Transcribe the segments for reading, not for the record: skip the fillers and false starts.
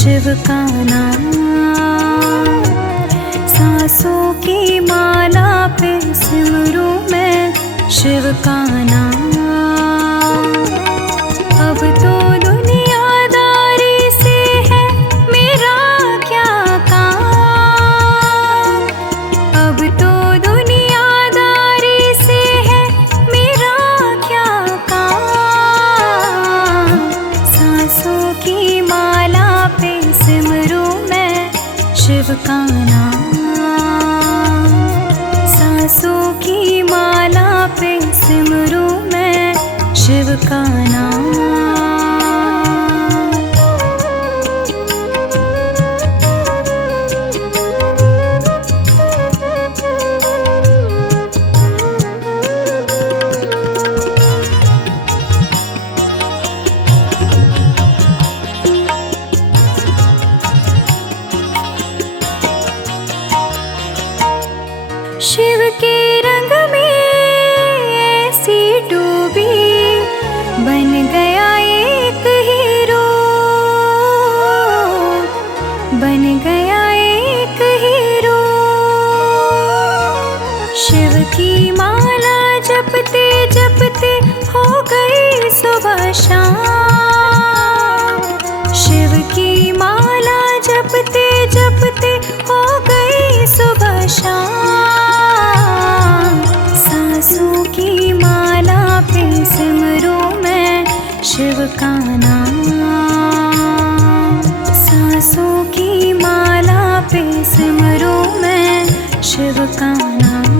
शिव का नाम। सांसों की माला पे सिमरूं मैं शिव का नाम। अब तो दुनियादारी से है मेरा क्या काम। अब तो दुनियादारी से है मेरा क्या काम। सांसों की माला पे सिमरूं मैं शिव का नाम। सांसों की माला पे सिमरूं मैं शिव का नाम। शिव के रंग में ऐसी डूबी बन गया एक हीरो। बन गया एक हीरो। शिव की माला जपते जपते हो गई सुबह शाम। शिव की माला जपते जपते हो गई सुबह शाम। सांसों की माला पे सिमरूं मैं शिव का नाम। सांसों की माला पे सिमरूं मैं शिव का नाम।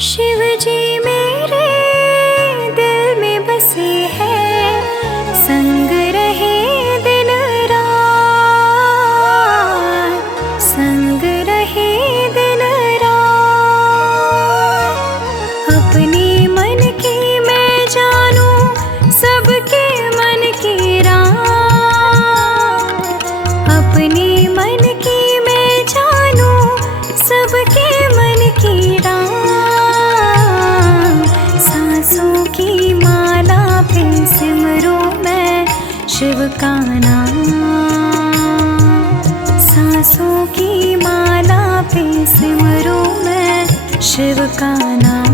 शिव जी मेरे दिल में बसे हैं, संग रहे दिन रात। संग रहे दिन रात। अपने मन की मैं जानूं सबके मन की रात। अपने मन की मैं जानूं सबके मन की रात। सांसों की माला पे सिमरूं मैं शिव का नाम। सांसों की माला पे सिमरूं मैं शिव का नाम।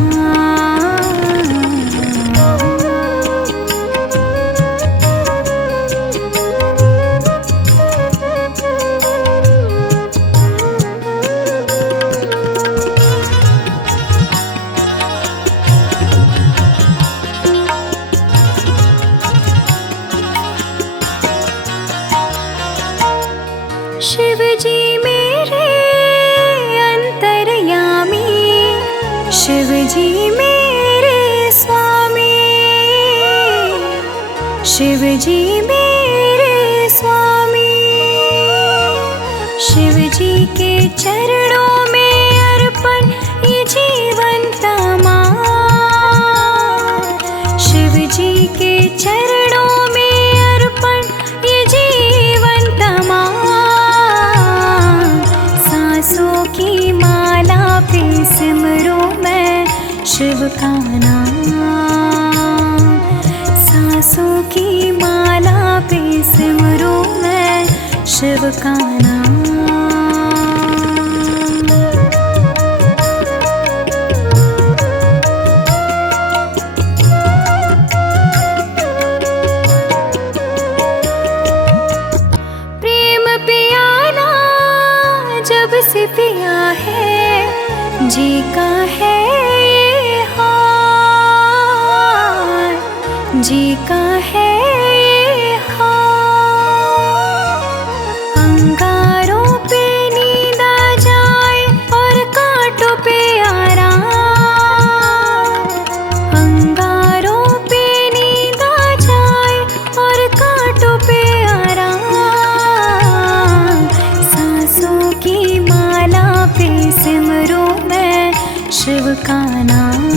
शिव जी मेरे अंतर्यामी। शिव जी मेरे स्वामी। शिव जी मेरे स्वामी। शिव जी के चरणों में अर्पण ये जीवन तमाम। शिव जी के चरणों में अर्पण ये जीवन तमाम। सांसों की माला पे सिमरूं मैं शिव का नाम। सांसों की माला पे सिमरूं मैं शिव का नाम। प्रेम पियाला जब से पिया है जी का है ये हाल। जी का है ये हाल। अंगारों पे नींद आ जाए और कांटों पे आराम। अंगारों पे नींद आ जाए और कांटों पे आराम। सांसों की माला पे सिमरूं मैं शिव का नाम।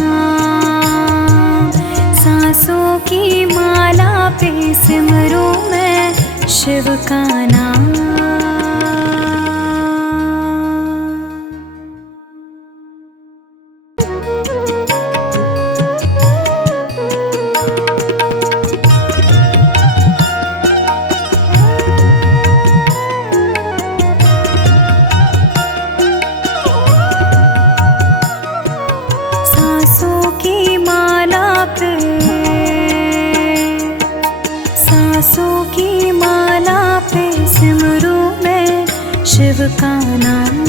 सांसों की माला पे सिमरूं मैं शिव का नाम। शिव का नाम।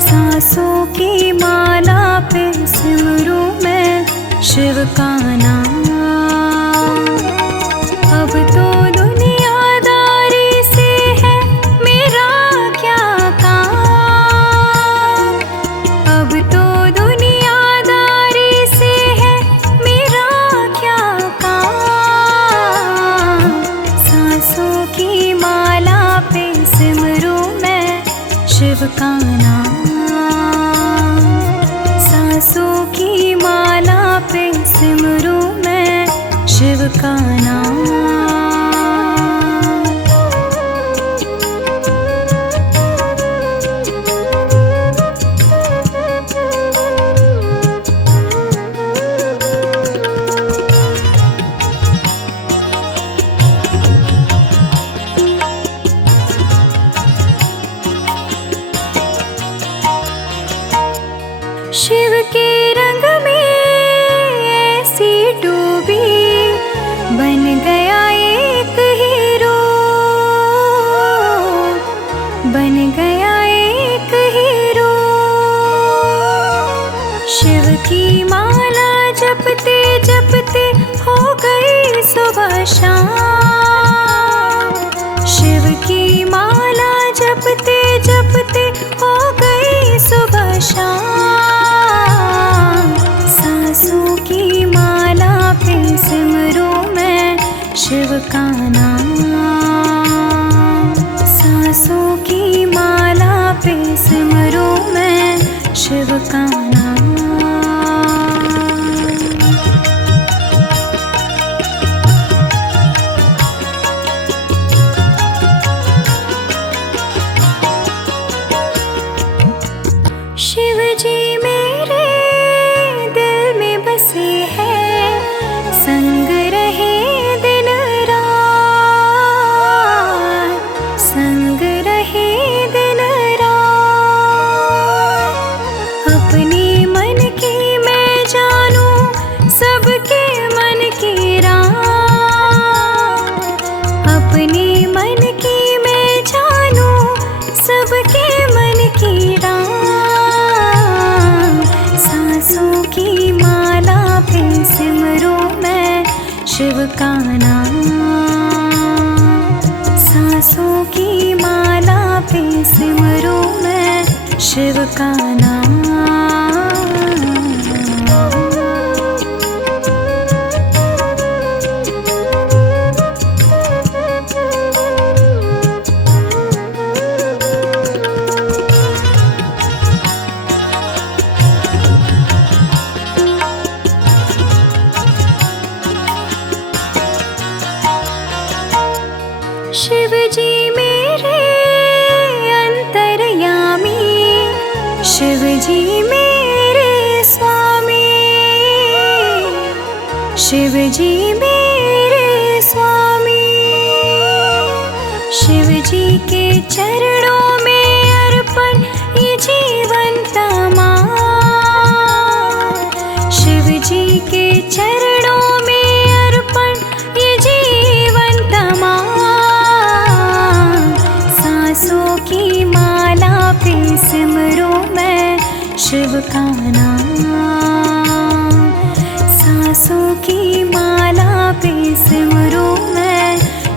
सांसों की माला पे सिमरूं मैं शिव का नाम। अब तो दुनियादारी से है मेरा क्या काम। अब तो दुनियादारी से है मेरा क्या काम। सांसों की माला पे सिमरूं मैं शिव का नाम। सांसों की माला पे सिमरूं मैं शिव का नाम। शिव के रंग में ऐसी डूबी बन गया एक हीरो। बन गया एक हीरो। शिव की माला जपते जपते हो गई सुबह शाम। शिव की माला जपते जपते हो गई सुबह शाम। सांसों की माला पे सिमरूं मैं शिव का नाम। सांसों की माला पे सिमरूं मैं शिव का नाम। शिव जी मेरे दिल में बसे हैं, संग रहे दिन रात। संग रहे दिन रात। अपने मन की मैं जानूं सबके मन की रात। अपने मन की मैं जानूं सबके मन की रात। सांसों की माला पे सिमरूं मैं शिव का नाम। सांसों की माला पे सिमरूं मैं शिव का नाम। शिव जी मेरे अंतर्यामी। शिव जी मेरे स्वामी। शिव जी मेरे स्वामी। शिव जी के चरणों में अर्पण ये जीवन तमाम। शिव जी के चरणों में अर्पण ये जीवन तमाम। सांसों की माला पे सिमरूं मैं शिव का नाम। सांसों की माला पे सिमरूं मैं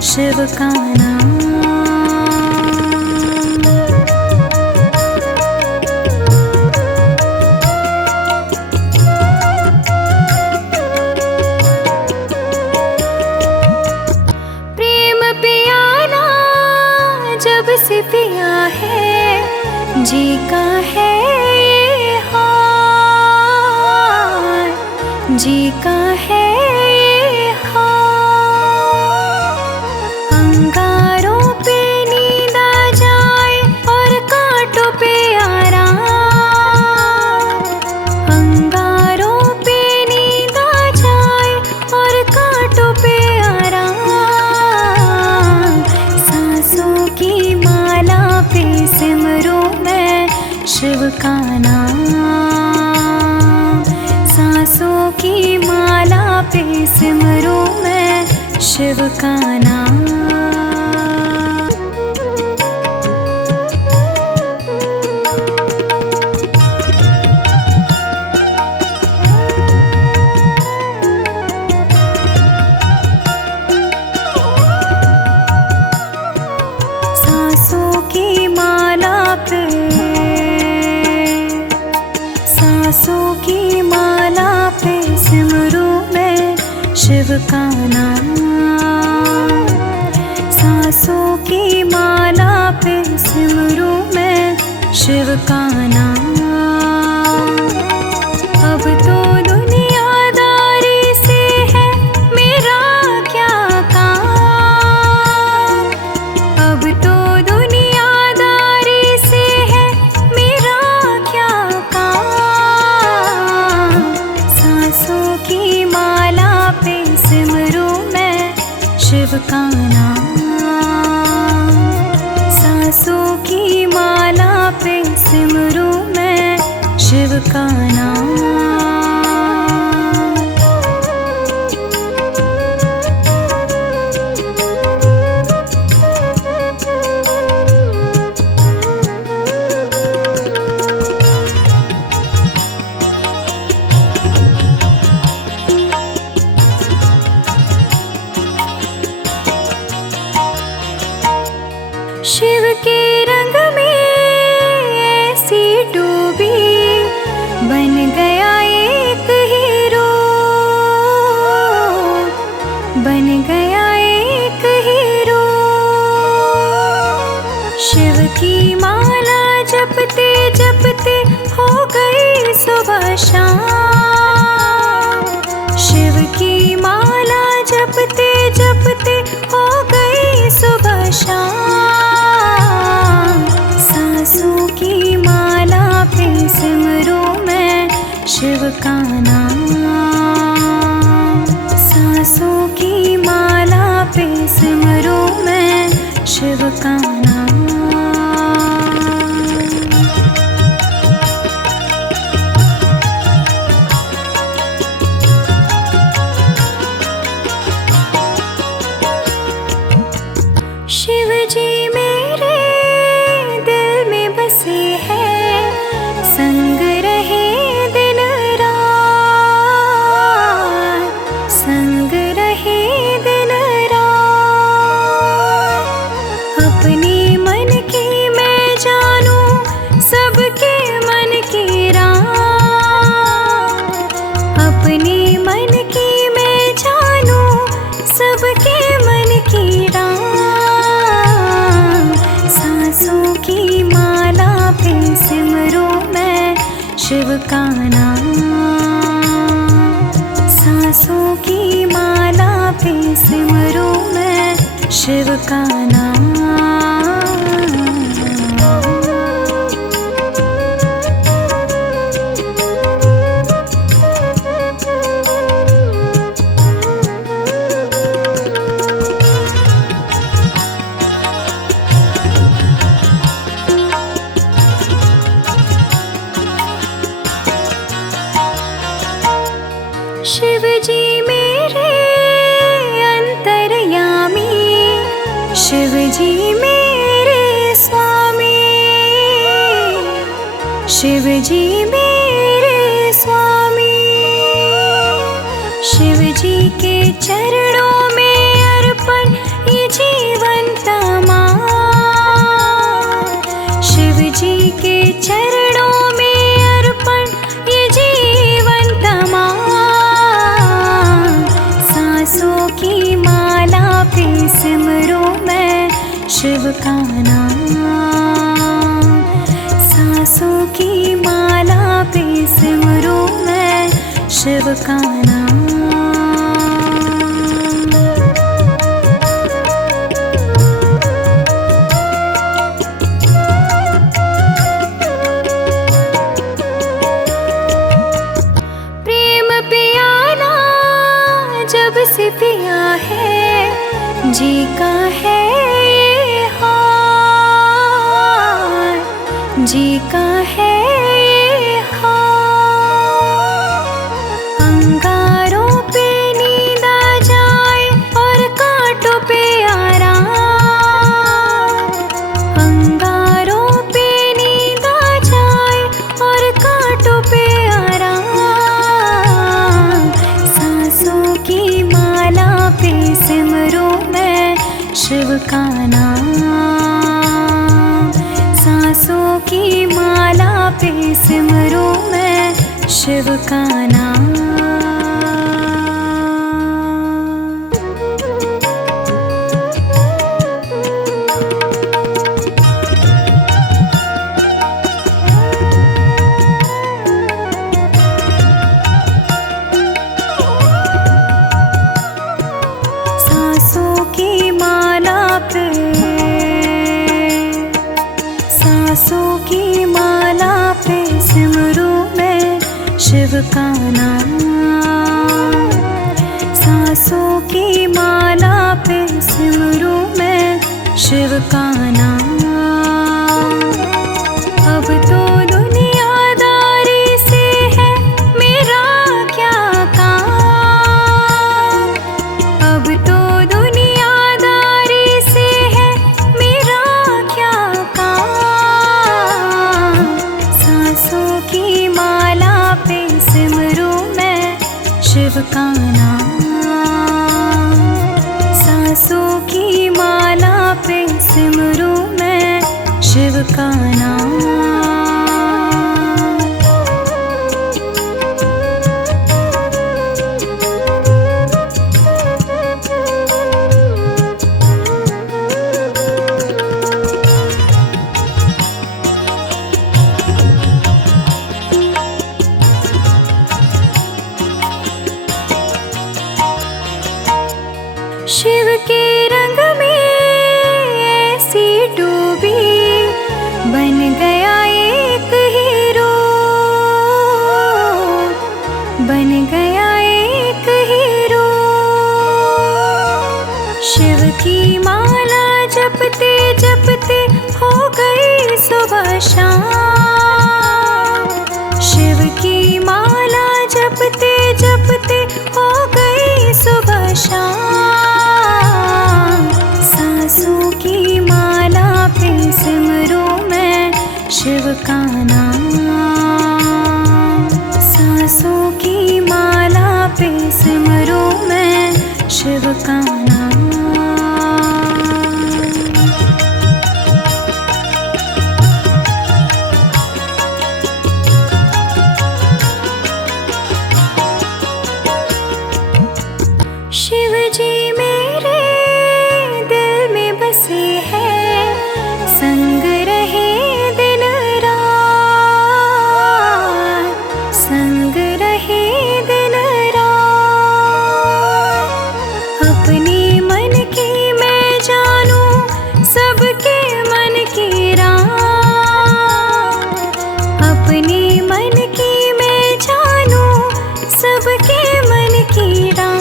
शिव का नाम। प्रेम पियाला जब से पिया है जी का है ये हाल। जी का है ये हाल। अंगारों पे नींद आ जाए और कांटों पे आराम। अंगारों पे नींद आ जाए और कांटों पे आराम। सांसों की माला पे सिमरूं मैं शिव का नाम। सांसों की माला पे सिमरूं मैं शिव का नाम। सांसों की माला पे, सांसों की माला पे सिमरूं मैं शिव का नाम। सांसों की माला पे सिमरूं मैं शिव का नाम। अब तो दुनियादारी से है मेरा क्या काम, अब तो दुनियादारी से है मेरा क्या काम। सांसों की माला पे सिमरूं मैं शिव का नाम। सांसों की माला पे सिमरूं मैं शिव का नाम। शिव के रंग में ऐसी डूबी, बन गया एक हीरो, बन गया एक हीरो। शिव की माला जपते जपते हो गई सुबह शाम। शिव की माला जपते जपते हो गई सुबह शाम। सांसों की माला पे सिमरूं मैं शिव का नाम। सांसों की माला पे सिमरूं मैं शिव का नाम। शिव जी मेरे दिल में बसे हैं, संग रहे दिन रात, संग रहे दिन रात। अपने मन की मैं जानूं सबके मन की रात, अपने मन की मैं जानूं सबके मन की रात। सांसों की माला पे सिमरूं मैं शिव का नाम। सांसों की माला पे सिमरूं मैं शिव का नाम। शिव जी मेरे अंतर्यामी, शिव जी मेरे स्वामी, शिव जी मेरे स्वामी। शिव जी के चरणों में अर्पण ये जीवन तमाम। शिव जी के चरणों में अर्पण ये जीवन तमाम। सांसों की माला पे सिमरूं मैं शिव का नाम। सांसों की माला पे सिमरूं मैं शिव का नाम। प्रेम पियाना जब से पिया है, जी का है ये हाल, जी का है ये हाल। अंगारों पे नींद आ जाए और कांटों पे आराम। अंगारों पे नींद आ जाए और कांटों पे आराम। सांसों की माला पे सिमरूं मैं शिव का नाम। की माला पे सिमरूं मैं शिव का नाम। सांसों की माला पे, सांसों की माला पे सिमरूं मैं शिव का नाम। सांसों की माला पे सिमरूं मैं शिव का नाम। अब तो दुनियादारी से है मेरा क्या काम, अब तो दुनियादारी से है मेरा क्या काम। सांसों की माला पे सिमरूं मैं शिव का नाम। सांसों की माला पे सिमरूं मैं शिव का नाम। शिव के रंग में ऐसी डूबी, बन गया एक हीरो, बन गया एक हीरो। शिव की माला जपते जपते हो गई सुबह शाम। शिव की माला जपते जपते हो गई सुबह शाम। सांसों की माला पे सिमरूं मैं शिव का नाम। सांसों की माला पे सिमरूं मैं शिव का नाम। शिव जी मेरे दिल में बसे हैं, संग रहे दिन रात, संग रहे दिन रात। अपने मन की मैं जानूं सबके मन की रात, अपने मन की मैं जानूं सबके मन की रात।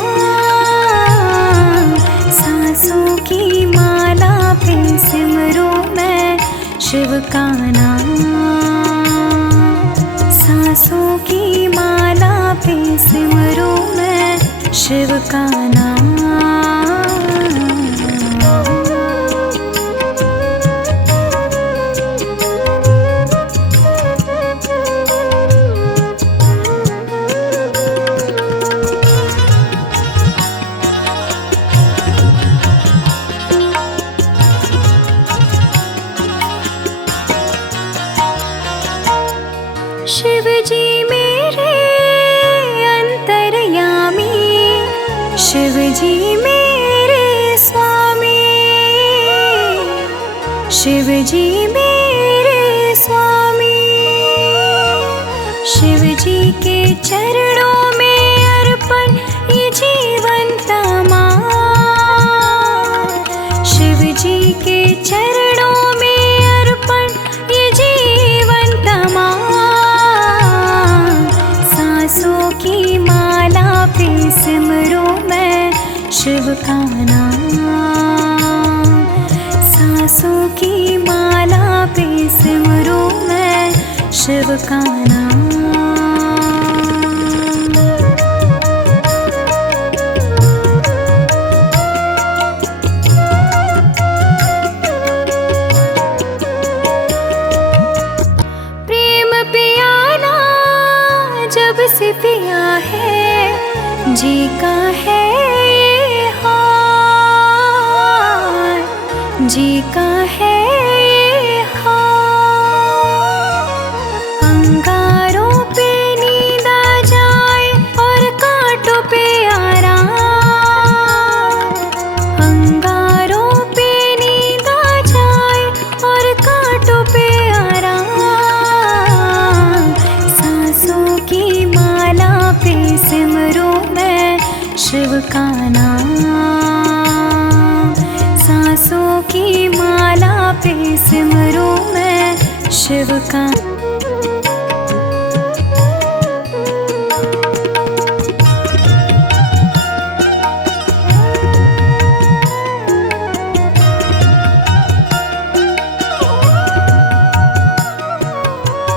सांसों की माला पे सिमरूं मैं शिव का नाम। सांसों की माला पे सिमरूं मैं शिव का नाम। शिव जी मेरे अंतर्यामी, शिव जी मेरे स्वामी, शिव जी मेरे स्वामी। शिव जी के चरणों में अर्पण ये जीवन तमाम। शिव जी के चरणों में अर्पण ये जीवन तमाम। सांसों की माला पे सिमरूं मैं शिव का नाम। सांसों की माला पे सिमरूं मैं शिव का नाम। से पिया है जी का है ये हाल, जी का है ये हाल। पे सिमरूं मैं शिव का।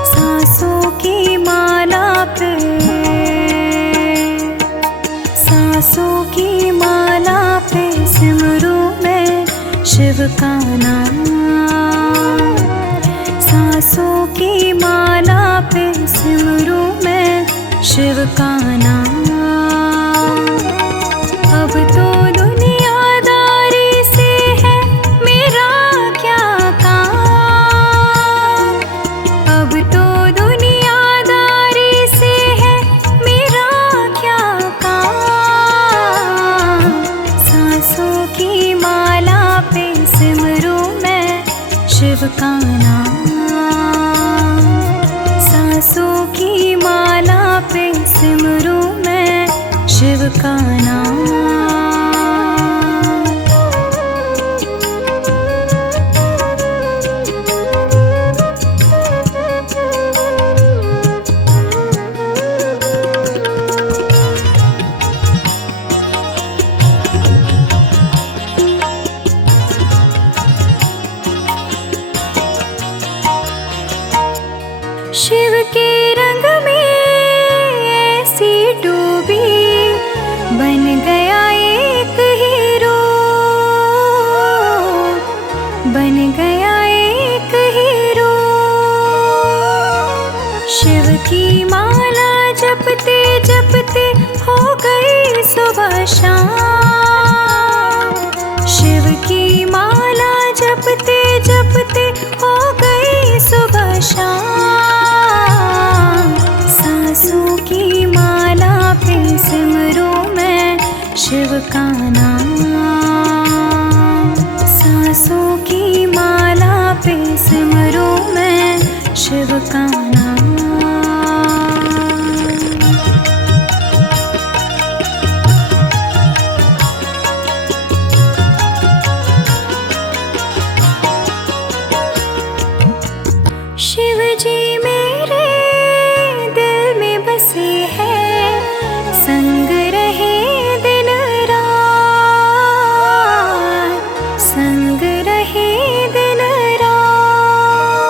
सांसों की माला पे, सांसों की माला पे सिमरूं मैं शिव का नाम। सांसों की माला पे सिमरूं मैं शिव का नाम। अब तो दुनियादारी से है मेरा क्या काम, अब तो दुनियादारी से है मेरा क्या काम। सांसों की माला पे सिमरूं मैं शिव का नाम। सांसों की माला पे सिमरूं मैं शिव का नाम। शिव के रंग में ऐसी डूबी, बन गया एक हीरो, बन गया एक हीरो। शिव की माला जपते जपते हो गई सुबह शाम। शिव की माला जपते जपते हो गई सुबह शाम। सांसों की माला पे सिमरूं मैं शिव का नाम। सांसों की माला पे सिमरूं मैं शिव का नाम। शिव जी मेरे दिल में बसे हैं, संग रहे दिन रात, संग रहे दिन रात।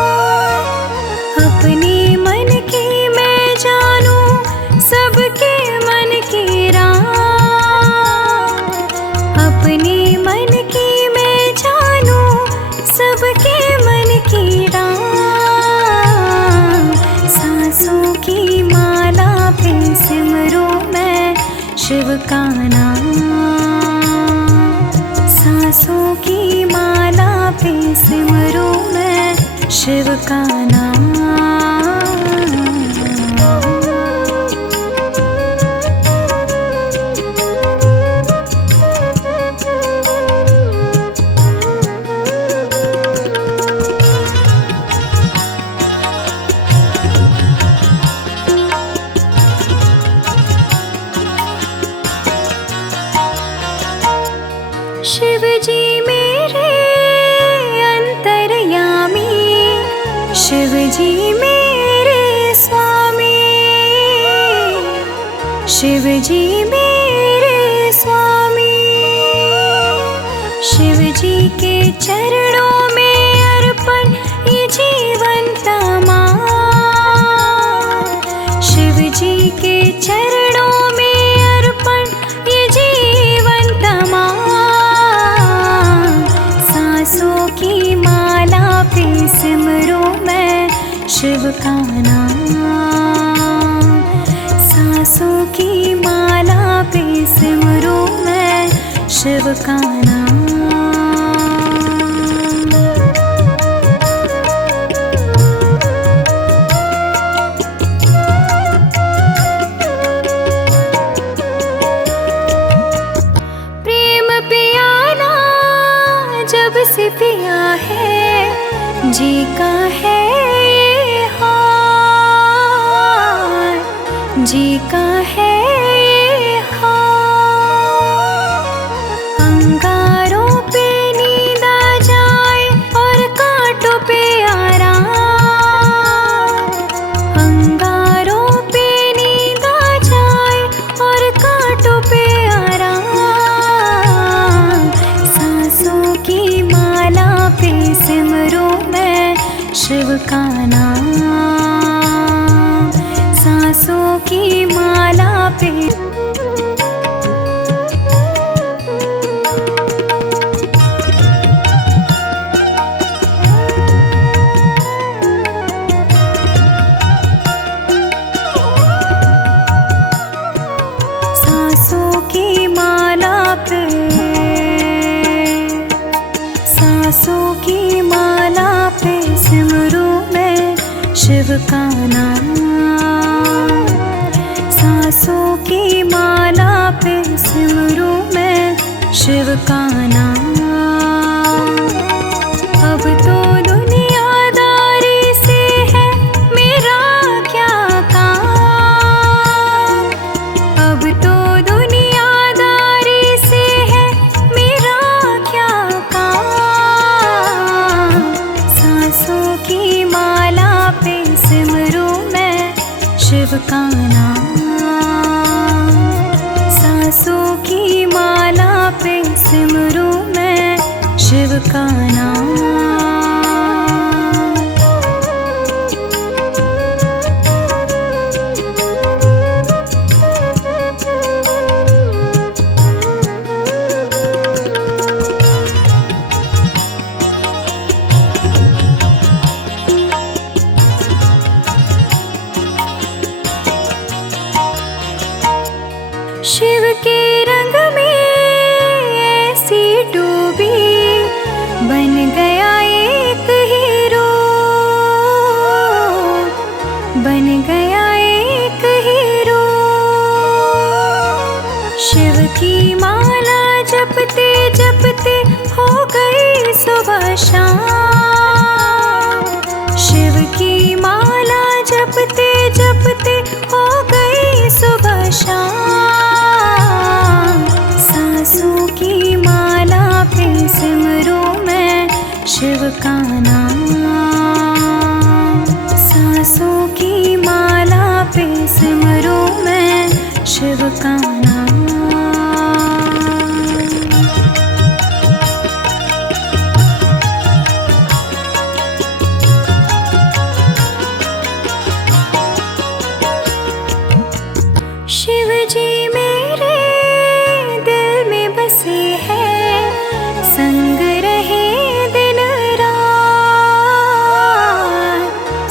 अपने मन की मैं जानूं सबके मन की रात, अपने मन की मैं जानूं सबके मन की रात। सांसों की माला पे सिमरूं मैं शिव का नाम। सांसों की माला पे सिमरूं मैं शिव का नाम। शिव जी मेरे अंतर्यामी, शिव जी मेरे स्वामी, शिव जी मेरे स्वामी। शिव जी के चरणों में अर्पण ये जीवन तमाम। शिव जी के चरणों में अर्पण ये जीवन तमाम। सांसों की माला पे सिमरूं मैं शिव का नाम। सांसों की माला पे सिमरूं मैं शिव का नाम। से पिया है जी का है ये हाल, जी का है ये हाल। अंगारों पे नींद आ जाए और शिव का नाम। सांसों की माला पे सांसों की माला पे सिमरूं मैं शिव का नाम। सांसों की माला पे सिमरूं मैं शिव का नाम। अब तो दुनियादारी से है मेरा क्या काम। अब तो दुनियादारी से है मेरा क्या काम। सांसों की माला पे सिमरूं मैं शिव का नाम। सांसों की माला पे सिमरूं मैं शिव का नाम। शिव के रंग में ऐसी डूबी बन गया एक हीरो। बन गया एक हीरो। शिव की माला जपते जपते हो गई सुबह शाम। शिव की माला जपते जपते हो गई सुबह शाम। सांसों की माला पे सिमरूं मैं शिव का नाम। सांसों की माला पे सिमरूं मैं शिव का नाम। शिव जी मेरे दिल में बसे हैं, संग रहे दिन रात।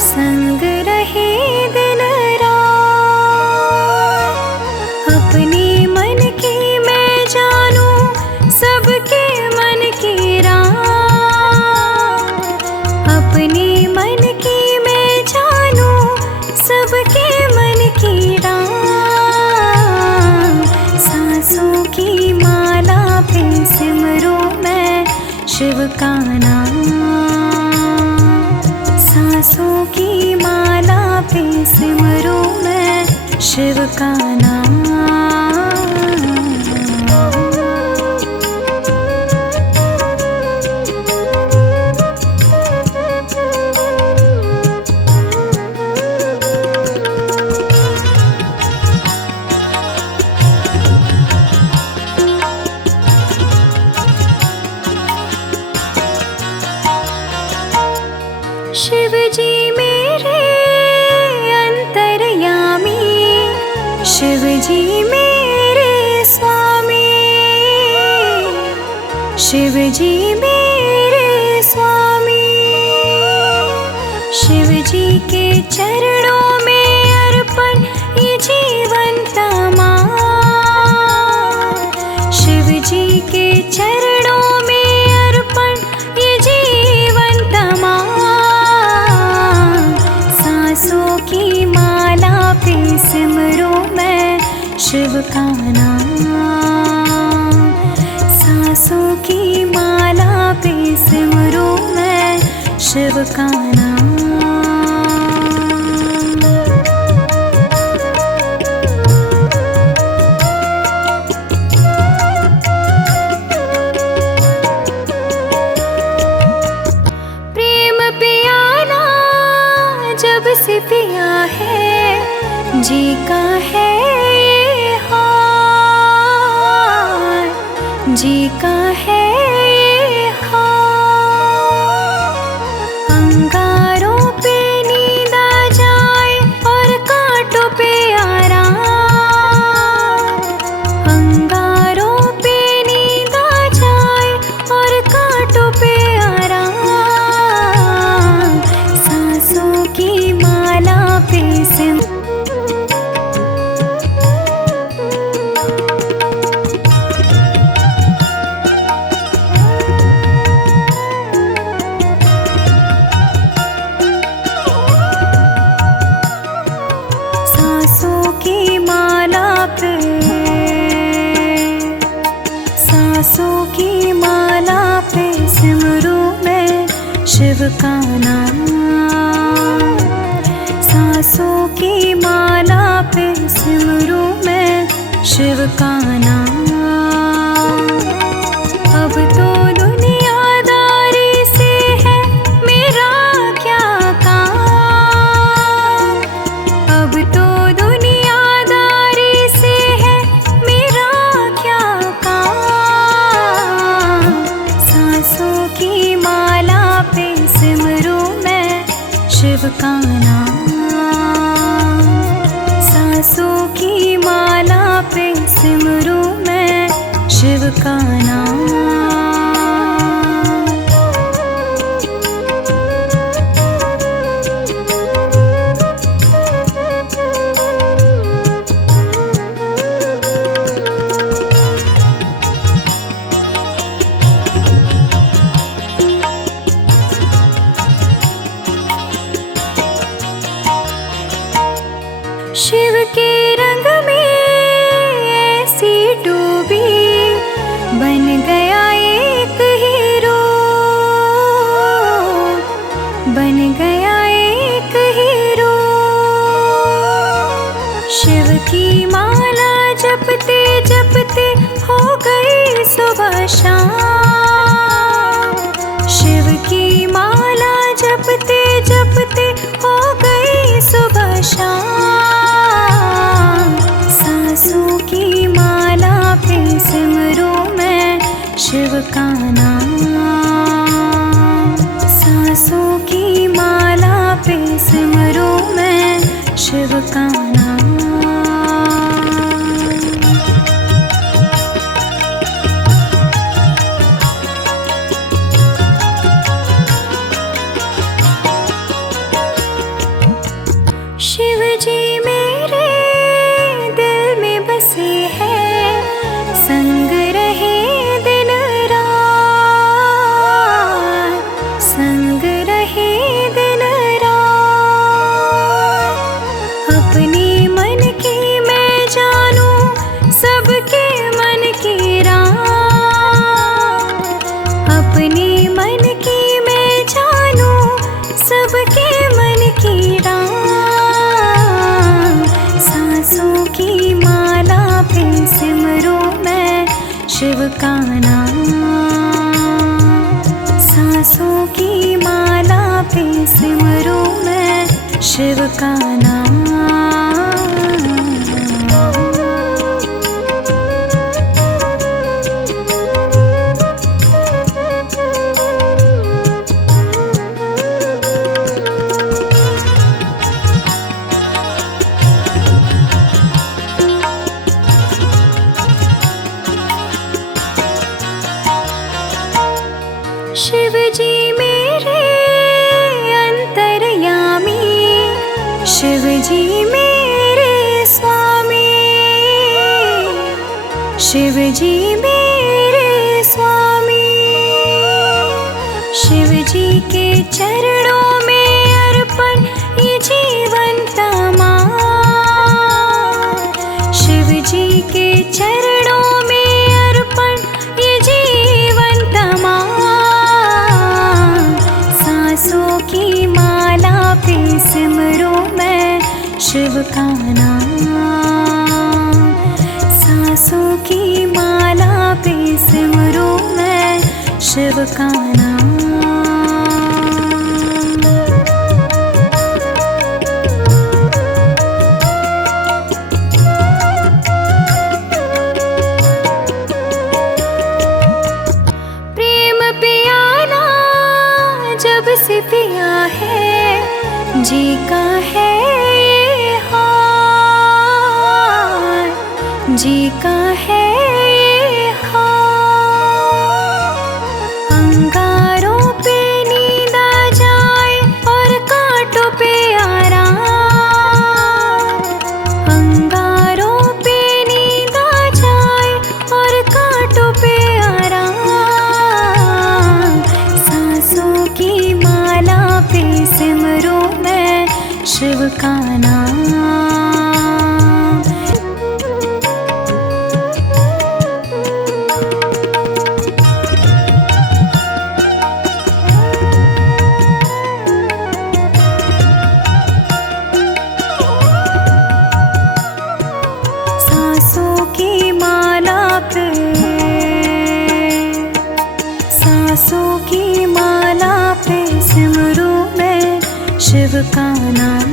संग रहे दिन रात। अपने मन की मैं जानूं सबके मन की रात। अपने मन की मैं जानूं सबके मन की रात। सांसों की माला पे सिमरूं मैं शिव का नाम। सांसों की माला पे सिमरूं मैं शिव का नाम। शिव जी मेरे अंतर्यामी। शिव जी मेरे स्वामी। शिव जी मेरे स्वामी। शिव जी के चरणों में अर्पण ये जीवन तमाम। शिव जी के चरणों में अर्पण ये जीवन तमाम। सांसों की माला पे सिमरूं मैं शिव का नाम। सांसों की माला पे सिमरूं मैं शिव का नाम। प्रेम पियाला जब से पिया है जी का है ये हाल। जी का है ये हाल। अंगारों शिव का नाम। सांसों की माला पे सिमरूं मैं शिव का नाम। अब तो दुनियादारी से है मेरा क्या काम। अब तो दुनियादारी से है मेरा क्या काम। सांसों की माला पे सिमरूं मैं शिव का नाम। सांसों की माला पे सिमरूं मैं शिव का नाम। शिव के रंग में ऐसी डूबी बन गया एक हीरो। बन गया एक हीरो। शिव की माला जपते जपते हो गई सुबह शाम। शिव की माला जपते जपते हो गई सुबह शाम। सांसों की माला पे सिमरूं मैं शिव का नाम। सांसों की माला पे सिमरूं मैं शिव का नाम। शिव जी मेरे दिल में बसे हैं, संग रहे दिन रात। संग रहे दिन रात। अपने मन की मैं जानूं सबके मन की रात। अपने मन की मैं जानूं सबके मन की रात। सांसों की माला पे सिमरूं मैं शिव का नाम। सांसों की माला पे सिमरूं मैं शिव का नाम। शिव जी मेरे अंतर्यामी। शिव जी मेरे स्वामी। शिव जी मेरे स्वामी। शिव जी के चरणों में अर्पण ये जीवन तमाम। शिव जी के चरणों में अर्पण ये जीवन तमाम। सांसों की माला पे सिमरूं मैं शिव का नाम। सांसों की माला पे सिमरूं मैं शिव का नाम। प्रेम पियाला जब से पिया है जी का है ये हाल। जी का है ये हाल। अंगारों पे नींद आ जाए और कांटों पे आराम। अंगारों पे नींद आ जाए और कांटों पे आराम। सांसों की माला पे सिमरूं मैं शिव का नाम। शिव का नाम।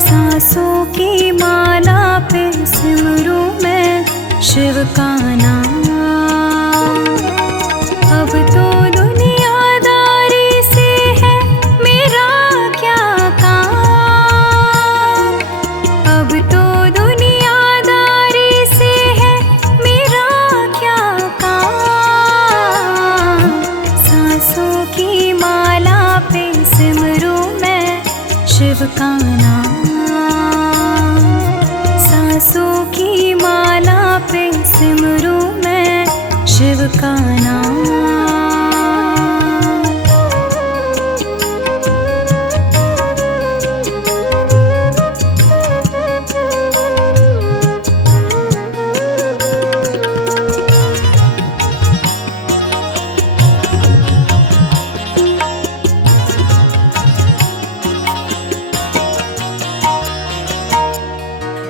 सांसों की माला पे सिमरूं मैं शिव का नाम। अब तो दुनियादारी से है मेरा क्या काम। अब तो दुनियादारी से है मेरा क्या काम। सांसों की माला पे सिमरूं मैं शिव का नाम। सांसों की माला पे सिमरूं मैं शिव का नाम।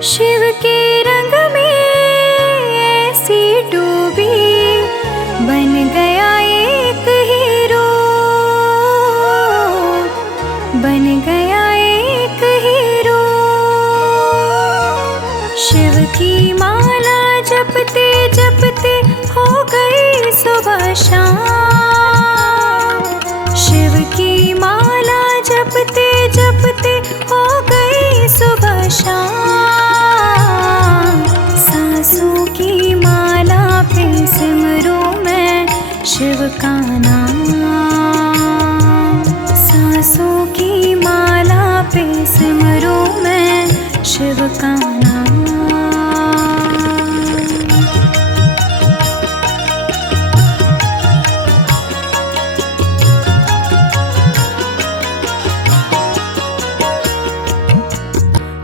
शिव के रंग में ऐसी डूबी बन गया एक हीरो। बन गया एक हीरो। शिव की माला जपते जपते हो गई सुबह शाम। शिव की माला जपते जपते हो गई सुबह शाम। सांसों की माला पे सिमरूं मैं शिव का नाम। सांसों की माला पे सिमरूं मैं शिव का नाम।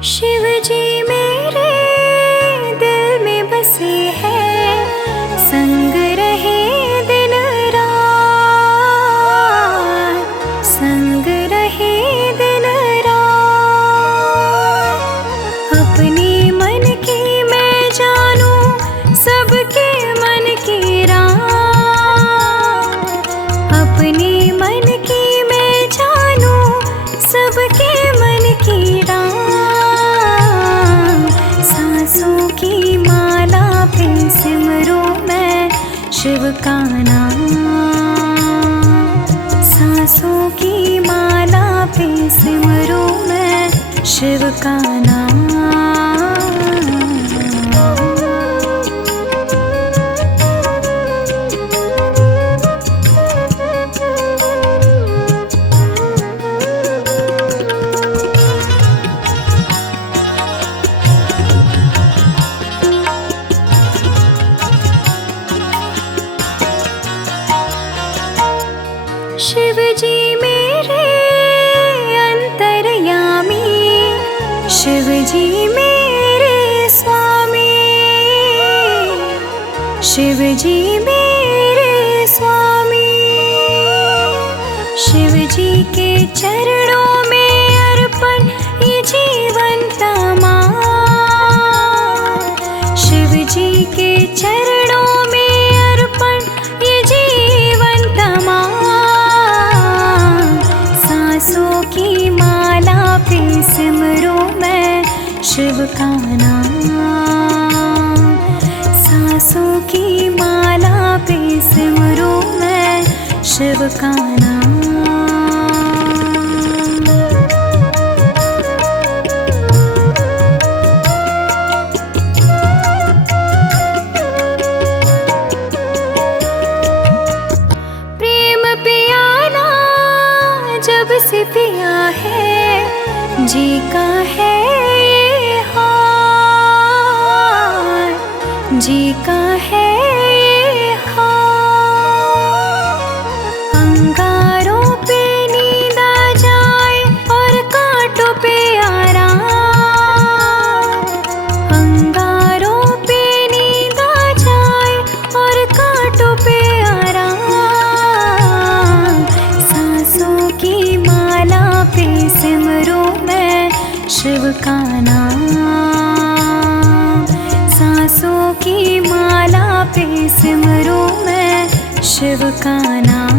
शिव जी मेरे दिल में बसे हैं, संग रहे दिन रात। संग रहे दिन रात। अपने मन की मैं जानूं सबके मन की रात। अपने मन की मैं जानूं सबके मन की रात। सांसों की माला पे सिमरूं मैं शिव का नाम। सांसों की माला पे सिमरूं मैं शिव का नाम। शिव जी मेरे अंतर्यामी। शिव जी मेरे स्वामी। शिव जी मेरे स्वामी। शिव जी के चरणों में अर्पण ये जीवन तमाम। शिव जी के चरणों में अर्पण ये जीवन तमाम। सांसों की माला पे सिमरूं मैं शिव का नाम। सांसों की माला पे सिमरूं मैं शिव का नाम। प्रेम पियाला जब से पिया है जी का है ये हाल। जी का है ये हाल। अंगारों पे नींद आ जाए और कांटों पे आराम। अंगारों पे नींद आ जाए और कांटों पे आराम। सांसों की माला पे सिमरूं मैं शिव का नाम। सांसों की माला पे सिमरूं मैं शिव का नाम।